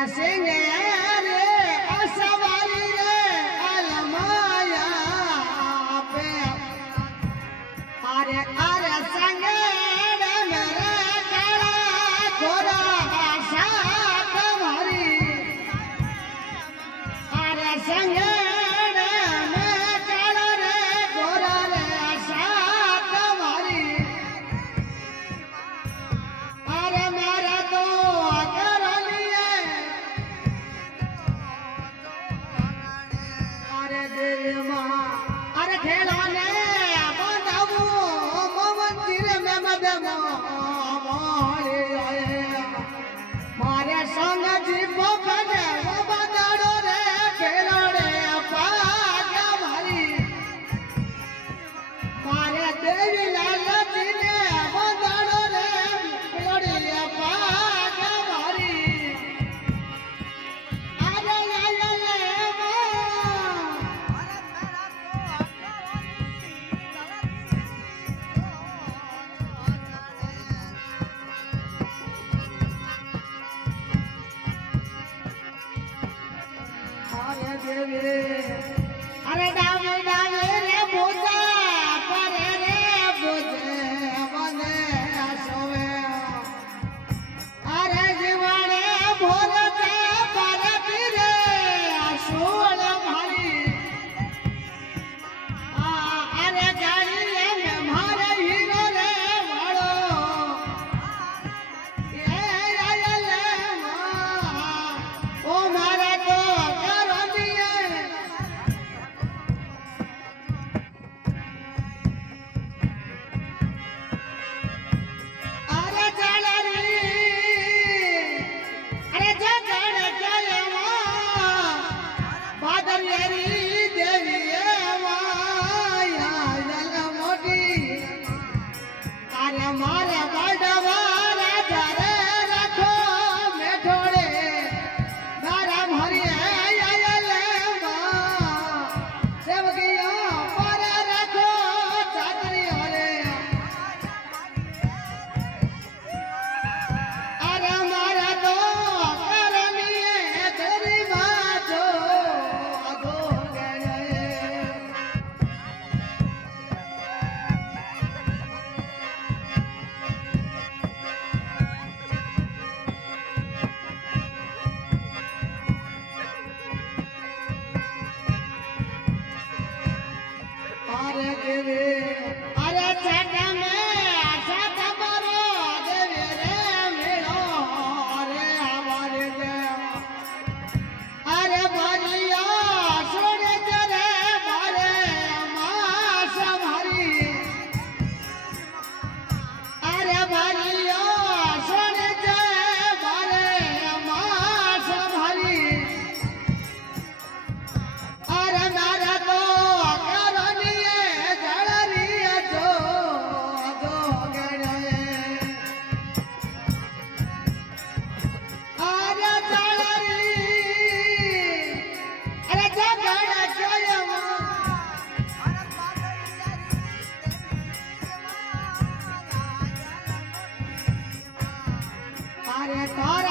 અરે સિંગે રે અસવારી રે અલમાયા પે અરે અરે સંગે રે મેરે કાળા ગોરા સાત મારી અરે સંગે રે મે કાળા રે ગોરા રે સાત મારી અરે મારા તો अरे खेला ने बनावो मंदिर में मदमो मारे संग जीवो बने वो बदाड़ो रे खेलो रे पागा मारी मारे देवी लाल जी ने बदाड़ो रे खेलो रे पागा मारी अरे अरे डावे डावे रे बोझा परे रे बोझे बने सोवे अरे जीवाने भोर से परत रे सोल भारी अरे गाड़ी में मारे हीरो रे वाड़ो ये ले ओ मारे तो मारे बड़वारा जरे रखो मेठोड़े दारा भरी आयले सेवकिया पर रखो चादरी हरे अरे मारा तो करनिए तेरी बातो अधो गए अरे देवी अरे छठ में छठ बरो देवी रे मिलो अरे हमारे देव अरे भरिया छोड़ चले मारे मास भरी अरे भरिया छोड़ चले मारे मास भरी अरे नारा तो अरे तारा